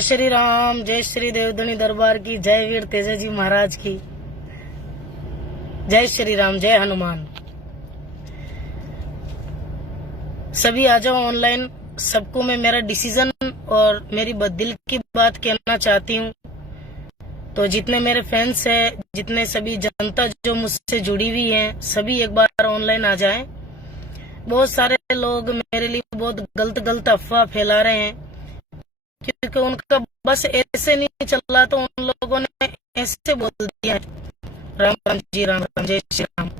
श्री राम, जय श्री देवधनी दरबार की, जय वीर तेजाजी महाराज की, जय श्री राम, जय हनुमान। सभी आ जाओ ऑनलाइन। सबको मैं मेरा डिसीजन और मेरी दिल की बात कहना चाहती हूँ। तो जितने मेरे फैंस हैं, जितने सभी जनता जो मुझसे जुड़ी हुई है, सभी एक बार ऑनलाइन आ जाएं। बहुत सारे लोग मेरे लिए बहुत गलत अफवाह फैला रहे हैं, क्योंकि उनका बस ऐसे नहीं चल रहा, तो उन लोगों ने ऐसे बोल दिया है, राम राम जी, राम राम, जय श्री राम।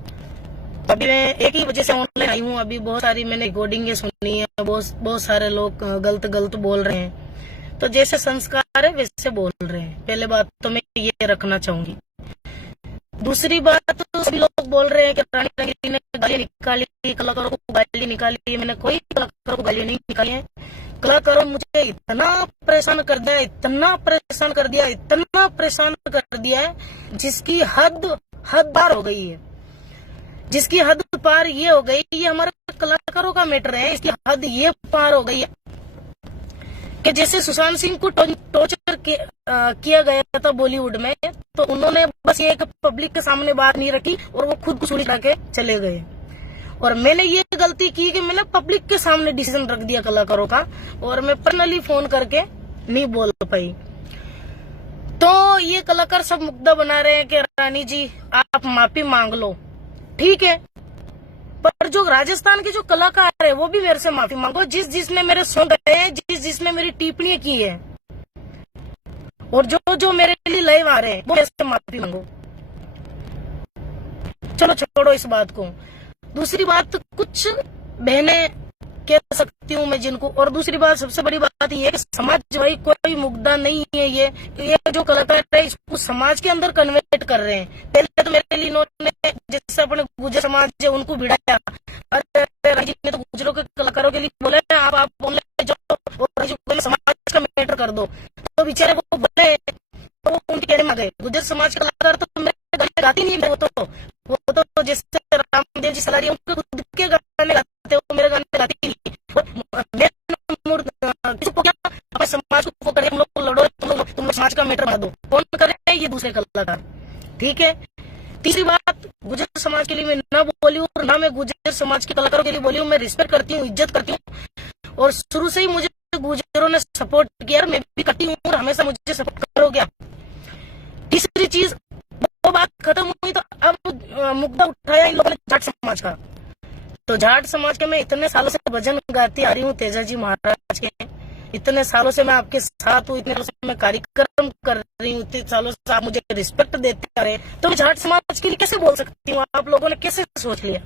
अभी मैं एक ही वजह से ऑनलाइन आई हूँ। अभी बहुत सारी मैंने रिकॉर्डिंग सुनी है, बहुत सारे लोग गलत बोल रहे हैं। तो जैसे संस्कार है वैसे बोल रहे हैं। पहले बात तो मैं ये रखना चाहूंगी। दूसरी बात, तो सभी लोग बोल रहे हैं कि रानी रंगीली ने गाली निकाली, कलाकारों को गाली निकाली। मैंने कोई कलाकारों को गाली नहीं निकाली है। कलाकारों ने मुझे इतना परेशान कर दिया, इतना परेशान कर दिया, इतना परेशान कर दिया है, जिसकी हद पार हो गई है। जिसकी हद पार ये हो गई, ये हमारे कलाकारों का मैटर है। इसकी हद ये पार हो गई है कि जैसे सुशांत सिंह को टॉर्चर किया गया था बॉलीवुड में, तो उन्होंने बस एक पब्लिक के सामने बात नहीं रखी और वो खुद को सूली चढ़ा के चले गए। और मैंने ये गलती की कि मैंने पब्लिक के सामने डिसीजन रख दिया कलाकारों का, और मैं पर्सनली फोन करके नहीं बोल पाई। तो ये कलाकार सब मुद्दा बना रहे हैं कि रानी जी आप माफी मांग लो। ठीक है, पर जो राजस्थान के जो कलाकार है वो भी मेरे से माफी मांगो, जिसने मेरे सॉन्ग गाए हैं, जिसने मेरी टिप्पणियां की है, और जो मेरे लिए लाइव आ रहे हैं वो मेरे से माफी मांगो। चलो छोड़ो इस बात को। दूसरी बात, कुछ बहनें कह सकती हूँ मैं जिनको, और दूसरी बात, सबसे बड़ी बात ये है कि समाज भाई कोई मुद्दा नहीं है। ये जो कलाकार है इसको समाज के अंदर कन्वर्ट कर रहे हैं। पहले तो मेरे लिए इन्होंने जैसे अपने गुजर समाज है उनको भिड़ाया, राजी ने तो गुजरों के कलाकारों के लिए बोला है आप ऑनलाइन जाओ और समाज का मैटर कर दो। तो बेचारे वो बोले, तो वो उनके कहने में आ गए। गुजर समाज के कलाकार तो मेरे गाने गाती नहीं है। वो तो जैसे रामदेव जी सलारी उनके खुद के गाने गाते हो, मेरे गाने गाती नहीं। अपने समाज को करे, हम लोग लड़ो, तुम समाज का मैटर बना दो। कौन करे? ये दूसरे कलाकार। ठीक है। तीसरी बात, गुजर समाज के लिए मैं ना बोली हूँ, ना मैं गुजर समाज के कलाकारों के लिए बोली हूँ। मैं रिस्पेक्ट करती हूँ, इज्जत करती हूँ, और शुरू से ही मुझे गुजरों ने सपोर्ट किया, मैं भी करती हूँ और हमेशा मुझे सपोर्ट करोगे। तीसरी चीज, वो बात खत्म हुई तो अब मुद्दा उठाया इन लोगों ने जाट समाज का। तो जाट समाज के मैं इतने सालों से भजन गाती आ रही हूँ तेजाजी महाराज के। इतने सालों से मैं आपके साथ हूँ, इतने सालों से मैं कार्यक्रम कर रही हूँ, इतने सालों से आप मुझे रिस्पेक्ट देते आ रहे हैं। तो मैं जाट समाज के लिए कैसे बोल सकती हूँ? आप लोगों ने कैसे सोच लिया?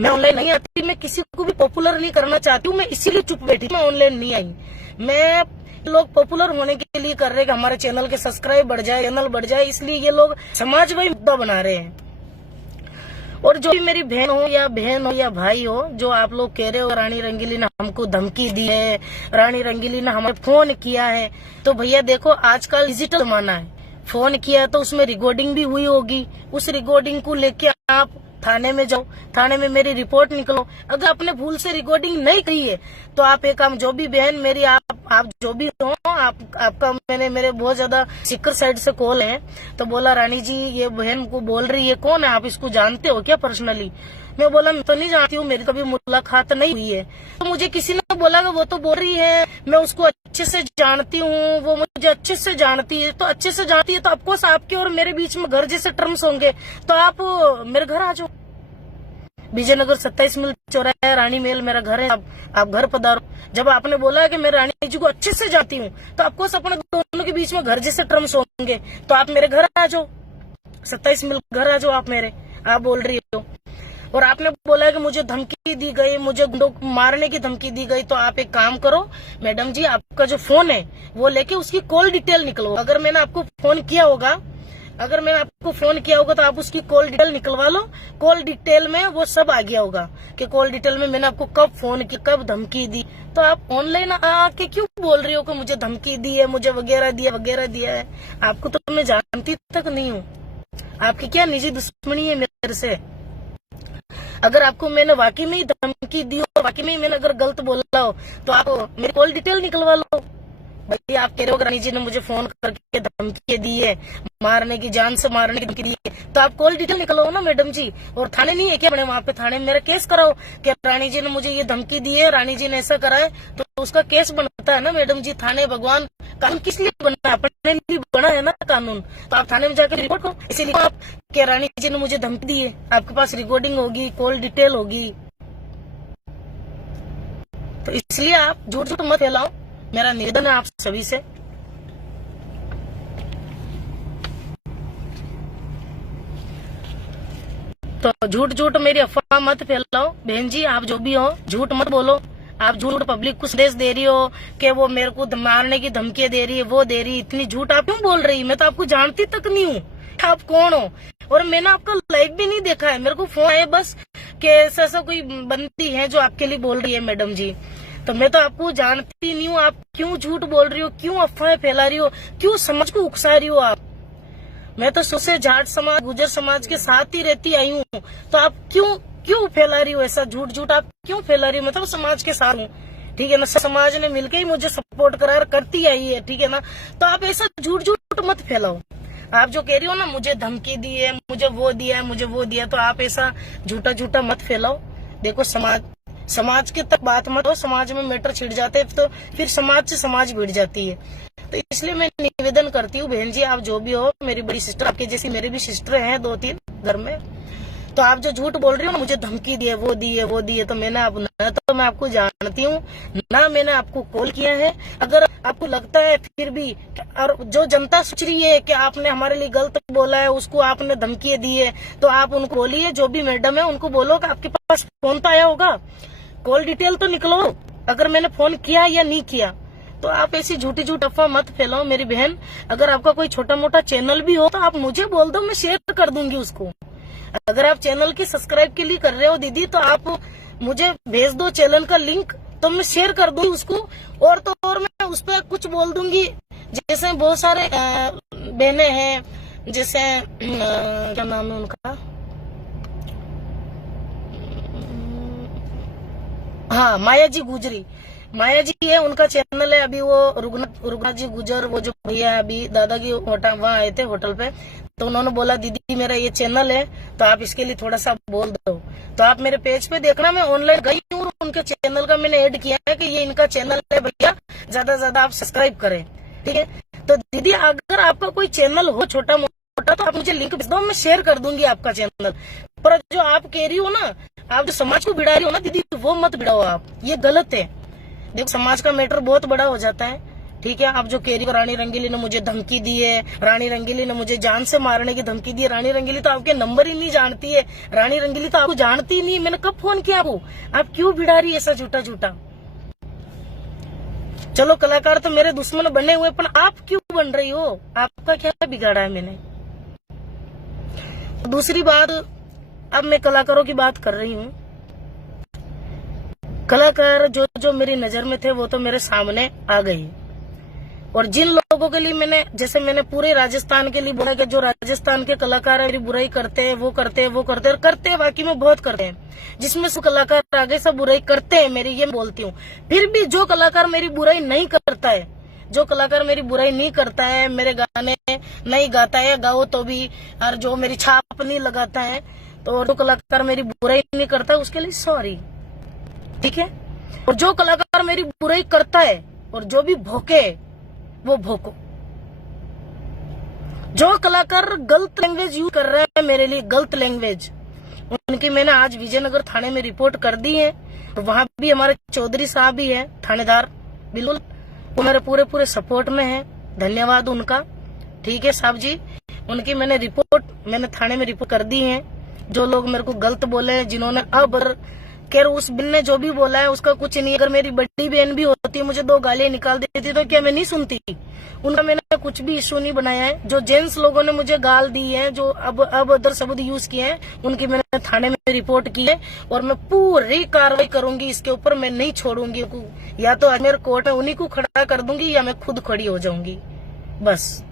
मैं ऑनलाइन नहीं आती, मैं किसी को भी पॉपुलर नहीं करना चाहती हूँ, मैं इसीलिए चुप बैठी, मैं ऑनलाइन नहीं आई। मैं लोग पॉपुलर होने के लिए कर रहे हैं कि हमारे चैनल के सब्सक्राइब बढ़ जाए, चैनल बढ़ जाए, इसलिए ये लोग समाजवादी मुद्दा बना रहे हैं। और जो भी मेरी बहन हो या भाई हो, जो आप लोग कह रहे हो रानी रंगीली ने हमको धमकी दी है, रानी रंगीली ने हमें फोन किया है, तो भैया देखो आजकल डिजिटल जमाना है। फोन किया तो उसमें रिकॉर्डिंग भी हुई होगी, उस रिकॉर्डिंग को लेके आप थाने में जाओ, थाने में मेरी रिपोर्ट निकलो। अगर आपने भूल से रिकॉर्डिंग नहीं की है तो आप एक काम, जो भी बहन मेरी, आप जो भी हो, आपका मेरे बहुत ज्यादा सिक्कर साइड से कॉल है, तो बोला रानी जी ये बहन को बोल रही है, कौन है आप, इसको जानते हो क्या पर्सनली? मैं बोला मैं तो नहीं जानती हूँ, मेरी कभी मुलाकात नहीं हुई है। तो मुझे किसी ने बोला कि वो तो बोल रही है, मैं उसको अच्छे से जानती हूँ, वो मुझे अच्छे से जानती है। तो अच्छे से जानती है तो ऑफकोर्स आपके और मेरे बीच में घर जैसे टर्म्स होंगे, तो आप मेरे घर आ जाओ। विजयनगर 27 मील चौराहा रानी महल मेरा घर है, आप घर पधारो। जब आपने बोला है कि मैं रानी जी को अच्छे से जानती हूँ, तो आपको अपने दोनों के बीच में घर जैसे टर्म्स होंगे, तो आप मेरे घर आ जाओ, 27 मील घर आ जाओ। आप मेरे, आप बोल रही हो, और आपने बोला है कि मुझे धमकी दी गई, मुझे मारने की धमकी दी गई। तो आप एक काम करो मैडम जी, आपका जो फोन है वो लेके उसकी कॉल डिटेल निकलो। अगर मैंने आपको फोन किया होगा तो आप उसकी कॉल डिटेल निकलवा लो। कॉल डिटेल में वो सब आ गया होगा कि कॉल डिटेल में मैंने आपको कब फोन किया, कब धमकी दी। तो आप ऑनलाइन आके क्यों बोल रही हो कि मुझे धमकी दी है, मुझे वगैरह दिया है? आपको तो मैं जानती तक नहीं हूँ, आपकी क्या निजी दुश्मनी है मेरे से? अगर आपको मैंने वाकई में ही धमकी दी हो, वाकई में ही मैंने अगर गलत बोला हो, तो आप मेरी कॉल डिटेल निकलवा लो। भाई आप कह रहे हो रानी जी ने मुझे फोन करके धमकी दी है, मारने की, जान से मारने की धमकी दी है, तो आप कॉल डिटेल निकलो ना मैडम जी। और थाने नहीं है क्या मैंने, वहाँ पे थाने में मेरा केस कराओ कि रानी जी ने मुझे ये धमकी दी है, रानी जी ने ऐसा करा है, तो उसका केस बनता है ना मैडम जी। थाने भगवान, कानून किस लिए बना है? अपने लिए बना है ना कानून। तो आप थाने में जाकर रिपोर्ट करो। इसीलिए आप कि रानी जी ने मुझे धमकी दी है, आपके पास रिकॉर्डिंग होगी, कॉल डिटेल होगी, तो इसलिए आप झूठ झूठ मत फैलाओ, मेरा निवेदन है आप सभी से। तो झूठ झूठ मेरी अफवाह मत फैलाओ बहन जी, आप जो भी हो झूठ मत बोलो। आप झूठ पब्लिक को संदेश दे रही हो कि वो मेरे को मारने की धमकियां दे रही है, वो दे रही है, इतनी झूठ आप क्यों बोल रही है? मैं तो आपको जानती तक नहीं हूँ, आप कौन हो? और मैंने आपका लाइव भी नहीं देखा है, मेरे को फोन आया बस कि ऐसा कोई बंदी है जो आपके लिए बोल रही है मैडम जी, तो मैं तो आपको जानती नहीं हूँ। आप क्यों झूठ बोल रही हो, क्यों अफवाहें फैला रही हो, क्यों समझ को उकसा रही हो आप? मैं तो शुरू से जाट समाज, गुजर समाज के साथ ही रहती आई हूँ, तो आप क्यों फैला रही हो ऐसा झूठ झूठ? आप क्यों फैला रही हो? मतलब समाज के साथ हूँ, ठीक है ना, समाज ने मिलकर ही मुझे सपोर्ट करा, करती आई है, ठीक है ना, तो आप ऐसा झूठ झूठ मत फैलाओ। आप जो कह रही हो ना मुझे धमकी दी है, मुझे वो दिया है, मुझे वो दिया, तो आप ऐसा झूठा झूठा मत फैलाओ। देखो समाज के तक बात मत हो, समाज में मैटर छिड़ जाते हैं तो फिर समाज से समाज भिड़ जाती है। तो इसलिए मैं निवेदन करती हूँ बहन जी, आप जो भी हो, मेरी बड़ी सिस्टर, आपके जैसी मेरी भी सिस्टर हैं 2-3 घर में, तो आप जो झूठ बोल रही हो मुझे धमकी दी है, वो दी है, वो दी है, तो मैंने तो मैं आपको जानती हूँ ना, मैंने आपको कॉल किया है। अगर आपको लगता है फिर भी, और जो जनता सोच रही है कि आपने हमारे लिए गलत बोला है, उसको आपने धमकी दी है, तो आप उनको बोलिए, जो भी मैडम है उनको बोलो कि आपके पास फोन तो आया होगा, कॉल डिटेल तो निकलो, अगर मैंने फोन किया या नहीं किया। तो आप ऐसी झूठी झूठ अफवाह मत फैलाओ मेरी बहन। अगर आपका कोई छोटा मोटा चैनल भी हो तो आप मुझे बोल दो, मैं शेयर कर दूंगी उसको। अगर आप चैनल की सब्सक्राइब के लिए कर रहे हो दीदी, तो आप मुझे भेज दो चैनल का लिंक, तो मैं शेयर कर दूंगी उसको। और तो और मैं उस पर कुछ बोल दूंगी, जैसे बहुत सारे बहनें हैं, जैसे क्या नाम है उनका, हाँ माया जी गुजरी, माया जी है, उनका चैनल है। अभी वो रुगनाथ जी गुजर, वो जो भैया अभी दादा की होटल वहाँ आए थे होटल पे, तो उन्होंने बोला दीदी मेरा ये चैनल है, तो आप इसके लिए थोड़ा सा बोल दो। तो आप मेरे पेज पे देखना, मैं ऑनलाइन गई हूँ, उनके चैनल का मैंने ऐड किया है कि ये इनका चैनल है भैया, ज्यादा से ज्यादा आप सब्सक्राइब करें, ठीक है। तो दीदी अगर आपका कोई चैनल हो छोटा मोटा, तो आप मुझे लिंक भेज दो, मैं शेयर कर दूंगी आपका चैनल। पर जो आप कह रही हो ना, आप जो समाज को भिड़ा रही हो ना दीदी, वो मत भिड़ाओ आप, ये गलत है। देखो समाज का मैटर बहुत बड़ा हो जाता है, ठीक है। आप जो कह रही हो रानी रंगीली ने मुझे धमकी दी है, रानी रंगीली ने मुझे जान से मारने की धमकी दी है, रानी रंगीली तो आपके नंबर ही नहीं जानती है, रानी रंगीली तो आपको जानती ही नहीं, मैंने कब फोन किया आपको? आप क्यों भिड़ा रही है ऐसा झूठा झूठा? चलो कलाकार तो मेरे दुश्मन बने हुए, पर आप क्यों बन रही हो? आपका क्या बिगाड़ा है मैंने? दूसरी बात, अब मैं कलाकारों की बात कर रही हूँ। कलाकार जो मेरी नजर में थे वो तो मेरे सामने आ गई, और जिन लोगों के लिए मैंने पूरे राजस्थान के लिए बोला कि जो राजस्थान के कलाकार है मेरी बुराई करते हैं, वो करते हैं, बाकी में बहुत करते हैं, जिसमें से कलाकार आगे सब बुराई करते हैं मेरी, ये बोलती हूँ। फिर भी जो कलाकार मेरी बुराई नहीं करता है, जो कलाकार मेरी बुराई नहीं करता है, मेरे गाने नहीं गाता है, गाओ तो भी, और जो मेरी छाप नहीं लगाता है, तो जो कलाकार मेरी बुराई नहीं करता है उसके लिए सॉरी, ठीक है। और जो कलाकार मेरी बुराई करता है और जो भी भोके वो भोको। जो कलाकार गलत लैंग्वेज यूज कर रहे हैं मेरे लिए, गलत लैंग्वेज, उनकी मैंने आज विजयनगर थाने में रिपोर्ट कर दी है। तो वहां भी हमारे चौधरी साहब भी है थानेदार, बिल्कुल वो मेरे पूरे सपोर्ट में है, धन्यवाद उनका, ठीक है साहब जी। उनकी मैंने थाने में रिपोर्ट कर दी है। जो लोग मेरे को गलत बोले, जिन्होंने अब खैर उस बिन ने जो भी बोला है उसका कुछ नहीं, अगर मेरी बड़ी बहन भी होती, मुझे 2 गालियां निकाल देती तो क्या मैं नहीं सुनती? उनका मैंने कुछ भी इशू नहीं बनाया है। जो जेंट्स लोगों ने मुझे गाल दी है, जो अब अदर शब्द यूज किए हैं, उनकी मैंने थाने में रिपोर्ट की है, और मैं पूरी कार्रवाई करूंगी इसके ऊपर, मैं नहीं छोड़ूंगी। या तो अजमेर कोर्ट है उन्हीं को खड़ा कर दूंगी, या मैं खुद खड़ी हो जाऊंगी, बस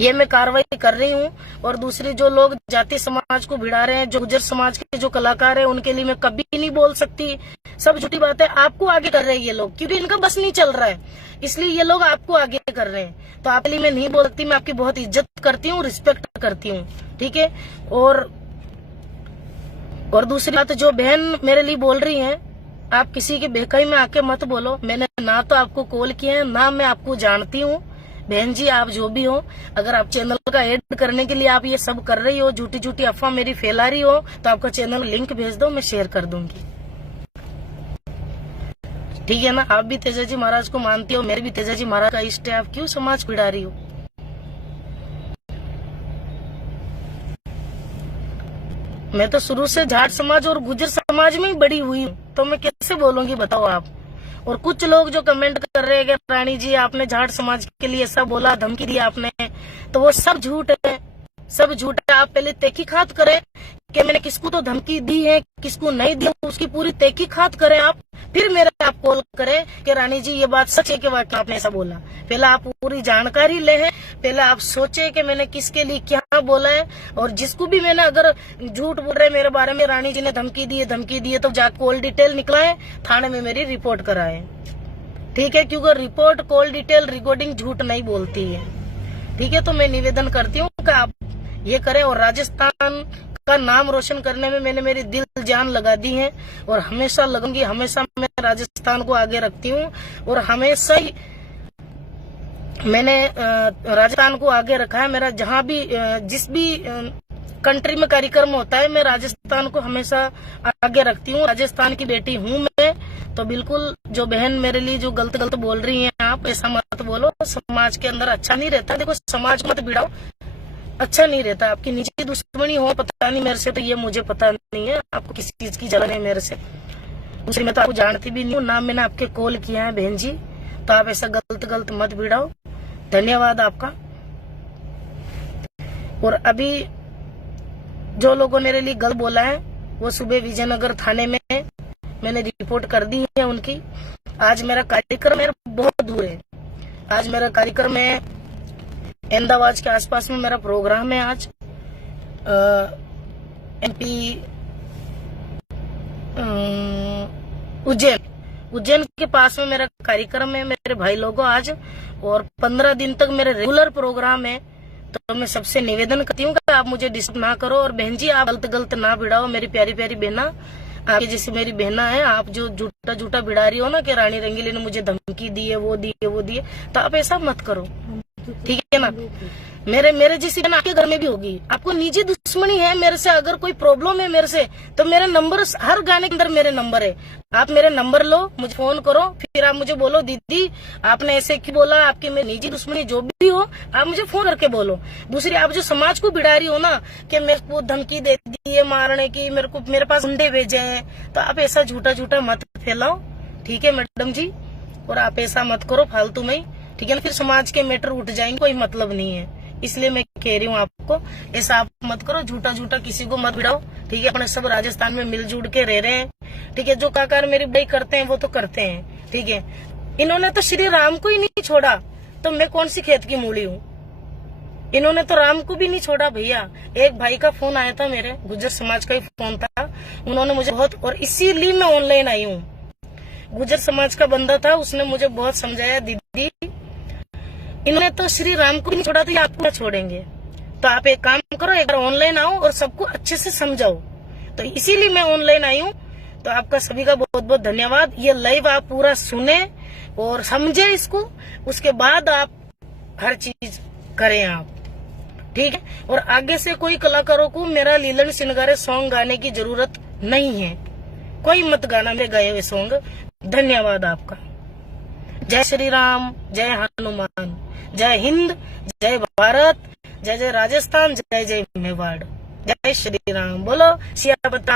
ये मैं कार्रवाई कर रही हूँ। और दूसरी जो लोग जाति समाज को भिड़ा रहे हैं, जो गुर्जर समाज के जो कलाकार है, उनके लिए मैं कभी नहीं बोल सकती सब झूठी बातें आपको आगे कर रहे हैं ये लोग, क्योंकि इनका बस नहीं चल रहा है, इसलिए ये लोग आपको आगे कर रहे हैं। तो आपके लिए मैं नहीं बोल सकती, मैं आपकी बहुत इज्जत करती हूँ, रिस्पेक्ट करती हूँ, ठीक है। और दूसरी बात, जो बहन मेरे लिए बोल रही है, आप किसी के बेकाई में आके मत बोलो। मैंने ना तो आपको कॉल किया है, ना मैं आपको जानती हूँ। बहन जी, आप जो भी हो, अगर आप चैनल का ऐड करने के लिए आप ये सब कर रही हो, झूठी झूठी अफवाह मेरी फैला रही हो, तो आपका चैनल लिंक भेज दो, मैं शेयर कर दूंगी, ठीक है ना। आप भी तेजाजी महाराज को मानती हो, मेरे भी तेजाजी महाराज का इष्ट है, आप क्यों समाज पिड़ा रही हो? मैं तो शुरू से जाट समाज और गुजर समाज में ही बड़ी हुई हूँ, तो मैं कैसे बोलूंगी बताओ आप। और कुछ लोग जो कमेंट कर रहे हैं कि रानी जी आपने जाट समाज के लिए ऐसा बोला, धमकी दी आपने, तो वो सब झूठ है, सब झूठ है। आप पहले तहकीकात करें कि मैंने किसको तो धमकी दी है, किसको नहीं दी, उसकी पूरी तहकीकात करें आप, फिर मेरे आप कॉल करें कि रानी जी ये बात सच है कि वाकई आपने ऐसा बोला। पहले आप पूरी जानकारी ले हैं, पहले आप सोचे कि मैंने किसके लिए क्या बोला है, और जिसको भी मैंने अगर झूठ बोल रहे मेरे बारे में, रानी जी ने धमकी दी है, तो जाकर कॉल डिटेल निकलाए, थाने में मेरी रिपोर्ट कराए, ठीक है, क्योंकि रिपोर्ट, कॉल डिटेल, रिकॉर्डिंग झूठ नहीं बोलती है, ठीक है। तो मैं निवेदन करती हूँ कि आप ये करें। और राजस्थान का नाम रोशन करने में मैंने मेरी दिल जान लगा दी है, और हमेशा लगूंगी, हमेशा मैं राजस्थान को आगे रखती हूँ, और हमेशा ही मैंने राजस्थान को आगे रखा है। मेरा जहाँ भी जिस भी कंट्री में कार्यक्रम होता है, मैं राजस्थान को हमेशा आगे रखती हूँ, राजस्थान की बेटी हूँ मैं। तो बिल्कुल जो बहन मेरे लिए जो गलत बोल रही हैं, आप ऐसा मत बोलो, समाज के अंदर अच्छा नहीं रहता। देखो, समाज मत बिड़ाओ, अच्छा नहीं रहता। आपकी निजी दुश्मनी हो पता नहीं मेरे से, तो ये मुझे पता नहीं है, आपको किसी चीज की जलन है मेरे से। दूसरी, मैं तो आपको जानती भी नहीं हूँ, ना मैंने आपके कॉल किया है बहन जी, तो आप ऐसा गलत मत भिड़ाओ। धन्यवाद आपका। और अभी जो लोगों ने मेरे लिए गलत बोला है, वो सुबह विजयनगर थाने में मैंने रिपोर्ट कर दी है उनकी। आज मेरा कार्यक्रम है, बहुत दूर है, आज मेरा कार्यक्रम है अहमदाबाद के आसपास में, मेरा प्रोग्राम है आज MP उज्जैन के पास में मेरा कार्यक्रम है मेरे भाई लोगों आज, और 15 दिन तक मेरे रेगुलर प्रोग्राम है। तो मैं सबसे निवेदन करती हूँ कि आप मुझे डिस्टर्ब ना करो, और बहन जी आप गलत ना भिड़ाओ। मेरी प्यारी प्यारी बहना, आपकी जैसी मेरी बहना है, आप जो झूठा भिड़ा रही हो ना कि रानी रंगीली ने मुझे धमकी दी है, वो दी है, तो आप ऐसा मत करो, ठीक है ना। मेरे जैसी बहन आपके घर में भी होगी, आपको निजी दुश्मनी है मेरे से, अगर कोई प्रॉब्लम है मेरे से, तो मेरे नंबर, हर गाने के अंदर मेरे नंबर है, आप मेरे नंबर लो, मुझे फोन करो, फिर आप मुझे बोलो दीदी आपने ऐसे क्यों बोला, आपकी मेरी निजी दुश्मनी जो भी हो, आप मुझे फोन करके बोलो। दूसरी, आप जो समाज को बिड़ा रही हो ना कि मेरे को धमकी दे दी है मारने की, मेरे पास गुंडे भेजे हैं, तो आप ऐसा झूठा मत फैलाओ, ठीक है मैडम जी। और आप ऐसा मत करो फालतू में, ठीक है ना, फिर समाज के मैटर उठ जाएंगे, कोई मतलब नहीं है। इसलिए मैं कह रही हूँ आपको, ऐसा आप मत करो, झूठा किसी को मत भिड़ाओ, ठीक है। अपने सब राजस्थान में मिलजुल के रह रहे हैं, ठीक है। जो काकार मेरी भाई करते हैं वो तो करते हैं, ठीक है। इन्होंने तो श्री राम को ही नहीं छोड़ा, तो मैं कौन सी खेत की मूली हूँ। इन्होंने तो राम को भी नहीं छोड़ा भैया। एक भाई का फोन आया था, मेरे गुजर समाज का ही फोन था, उन्होंने मुझे बहुत, और इसीलिए मैं ऑनलाइन आई हूँ। गुजर समाज का बंदा था, उसने मुझे बहुत समझाया, दीदी इन्होंने तो श्री राम को नहीं छोड़ा, तो ये आपको छोड़ेंगे। तो आप एक काम करो, एक बार ऑनलाइन आओ और सबको अच्छे से समझाओ। तो इसीलिए मैं ऑनलाइन आई हूँ। तो आपका सभी का बहुत बहुत धन्यवाद। ये लाइव आप पूरा सुने और समझे इसको, उसके बाद आप हर चीज करें आप, ठीक है। और आगे से कोई कलाकारों को मेरा लीलन सिंगारे सॉन्ग गाने की जरूरत नहीं है, कोई मत गाना मेरे गाए हुए सॉन्ग। धन्यवाद आपका। जय श्री राम, जय हनुमान, जय हिंद, जय भारत, जय जय राजस्थान, जय जय मेवाड़, जय श्री राम। बोलो सियापत